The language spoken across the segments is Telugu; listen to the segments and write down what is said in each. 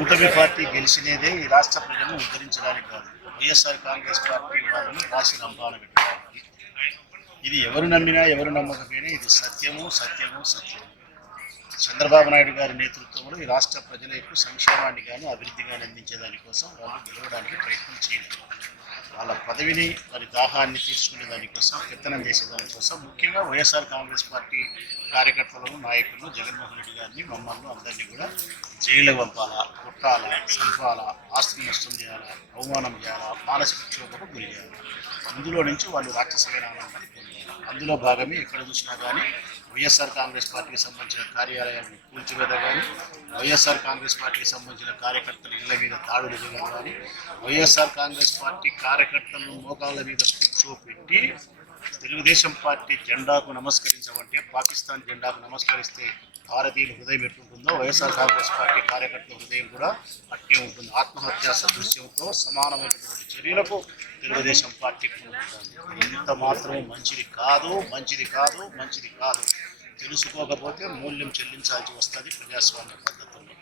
కూటమి పార్టీ గెలిచినదే ఈ రాష్ట్ర ప్రజలను ఉద్ధరించడానికి కాదు. వైఎస్ఆర్ కాంగ్రెస్ పార్టీ వాళ్ళని రాశి రంపాన పెట్టడానికి ఇది ఎవరు నమ్మినా ఎవరు నమ్మకపోయినా ఇది సత్యము సత్యము సత్యము. చంద్రబాబు నాయుడు గారి నేతృత్వంలో ఈ రాష్ట్ర ప్రజలకు సంక్షేమాన్ని కానీ అభివృద్ధి కానీ అందించే దానికోసం వాళ్ళు గెలవడానికి ప్రయత్నం చేయలేదు. వాళ్ళ పదవిని వారి దాహాన్ని తీర్చుకునే దానికోసం పెత్తనం చేసేదాని కోసం ముఖ్యంగా వైఎస్ఆర్ కాంగ్రెస్ పార్టీ కార్యకర్తలను నాయకులను జగన్మోహన్ రెడ్డి గారిని మమ్మల్ని అందరినీ కూడా జైలు పంపాలా కొట్టాలా చంపాలా ఆస్తి నష్టం చేయాలా అవమానం చేయాలా మానసిక క్షోభకు గురి అందులో ఇందులో నుంచి వాళ్ళు రాక్షసమైన ఆనందాన్ని పొందారు అందులో భాగమే ఎక్కడ చూసినా కానీ వైఎస్ఆర్ కాంగ్రెస్ పార్టీకి సంబంధించిన కార్యాలయాన్ని కూల్చివేత కానీ వైఎస్ఆర్ కాంగ్రెస్ పార్టీకి సంబంధించిన కార్యకర్తల ఇళ్ళ మీద దాడులు చేయడం కానీ వైఎస్ఆర్ కాంగ్రెస్ పార్టీ కార్యకర్తలను మోకాళ్ళ మీద కూర్చోపెట్టి తెలుగుదేశం పార్టీ జెండాకు నమస్కరించమంటే పాకిస్తాన్ జెండాకు నమస్కరిస్తే భారతీయుల హృదయం ఎట్టుంటుందో వైఎస్ఆర్ కాంగ్రెస్ పార్టీ కార్యకర్తల హృదయం కూడా అట్టే ఉంటుంది ఆత్మహత్యా సదృశ్యంతో సమానమైనటువంటి చర్యలకు తెలుగుదేశం పార్టీ పూనుకుంటుంది. ఇంత మాత్రం మంచిది కాదు మంచిది కాదు మంచిది కాదు తెలుసుకోకపోతే మూల్యం చెల్లించాల్సి వస్తుంది ప్రజాస్వామ్య పద్ధతుల్లో.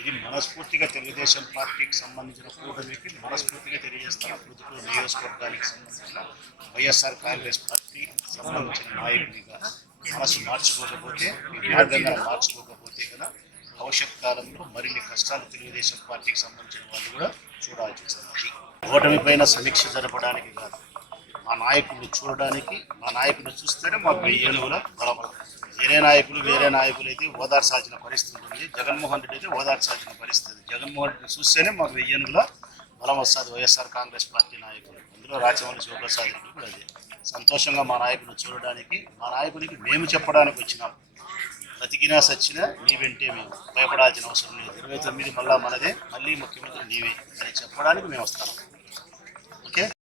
ఇది మనస్ఫూర్తిగా తెలుగుదేశం పార్టీకి సంబంధించిన కూటమికి మనస్ఫూర్తిగా తెలియజేస్తాను. ప్రొద్దుటూరు నియోజకవర్గానికి సంబంధించిన వైఎస్ఆర్ కాంగ్రెస్ పార్టీ సంబంధించిన నాయకుడిగా మనసు మార్చుకోకపోతే మార్గంగా మార్చుకోకపోతే కదా భవిష్యత్ కాలంలో మరిన్ని కష్టాలు తెలుగుదేశం పార్టీకి సంబంధించిన వాళ్ళు కూడా చూడాల్సి వస్తుంది. ఓటమి పైన సమీక్ష జరపడానికి కాదు మా నాయకుడిని చూడడానికి మా నాయకుడిని చూస్తేనే మా వెయ్యి కూడా బలం వేరే నాయకులు వేరే నాయకులు అయితే ఓదార్చాల్సిన పరిస్థితి ఉంటుంది. జగన్మోహన్ రెడ్డి అయితే ఓదార్చాల్సిన పరిస్థితి జగన్మోహన్ రెడ్డి చూస్తేనే మాకు వెయ్యి బలం వస్తుంది. వైఎస్ఆర్ కాంగ్రెస్ పార్టీ నాయకులు. అందులో రాచమల్లి శివప్రసాద్ రెడ్డి కూడా అదే. సంతోషంగా మా నాయకులు చూడడానికి మా నాయకుడికి మేము చెప్పడానికి వచ్చినాం. బతికినా సచ్చినా నీ వెంటే మేము. భయపడాల్సిన అవసరం లేదు. ఇరవై తొమ్మిది మళ్ళా మనదే. మళ్ళీ ముఖ్యమంత్రి నీవే అని చెప్పడానికి మేము వస్తాము